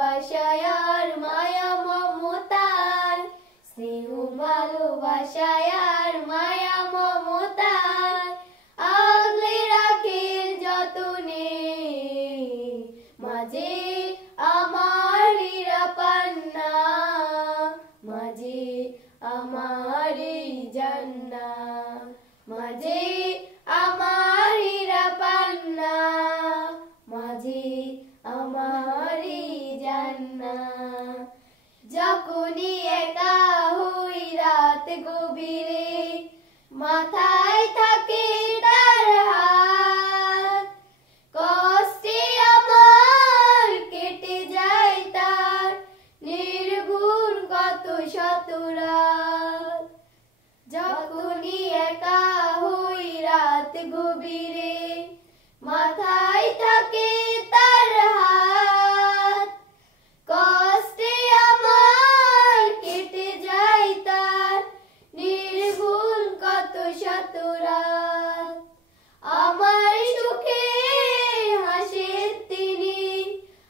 ভালোবাসায় আর মায়া মমতায়, স্নেহ ভালোবাসায় আর মায়া মমতায় আগলে রাখের যতনে, মাঝে আমার হীরা পান্না, মাঝে আমার জান্না, মাঝে আমার হীরা পান্না, মাঝে আমার জান্না। যখনই একা হই রাত গভীরে, মাথায় থাকে তার হাত, কষ্টে আমার কেটে যায় তার নির্ঘুম কত শত রাত। যখনই একা হই রাত গভীরে, মাথায় থাকে তার হাত, কষ্টে আমার কেটে যায় তার নির্ঘুম কত শত রাত। আমার সুখে হাসেন তিনি,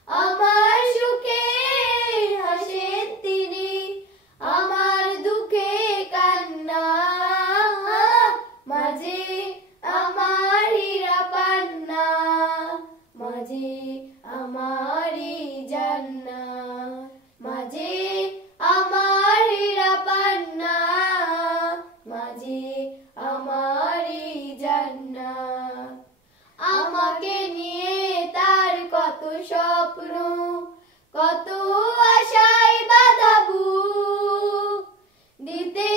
আমার সুখে হাসেন তিনি, আমার দুঃখে কান্না, মাঝে আমার হীরা পান্না, মাঝে আমার জান্না, মাঝে আমার হীরা পান্না, মাঝে আমার জান্না। আমাকে নিয়ে তার কত স্বপ্ন, কত আশায় বাঁধা বুক, দিতে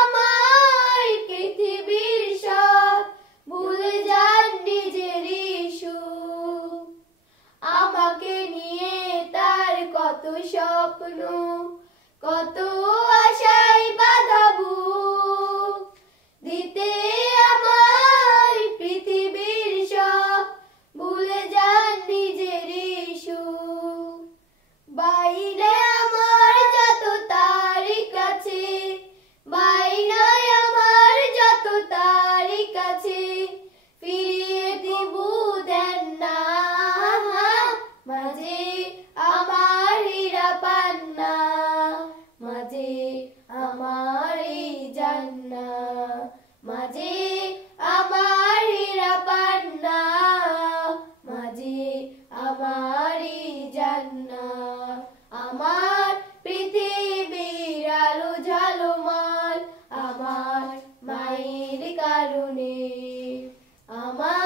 আমায় পৃথিবীর সব, ভুলে যান নিজেরই সুখ। আমাকে নিয়ে তার কত স্বপ্ন, কত আশায় বাঁধা বুক, দিতে আমায় পৃথিবীর সব, ভুলে যান নিজেরই সুখ। বাইরে আমার যত তারই কাছে, বাইনায় আমার যত তারই কাছে, ফিরিয়ে দিব দেন না, মাঝে আমার হীরা পান্না, মাঝে আমার জান্না, মাঝে আমার হীরা পান্না, মাঝে আমার জান্না। আমার পৃথিবীর আলো ঝলমল আমার মায়ের কারণে, আমার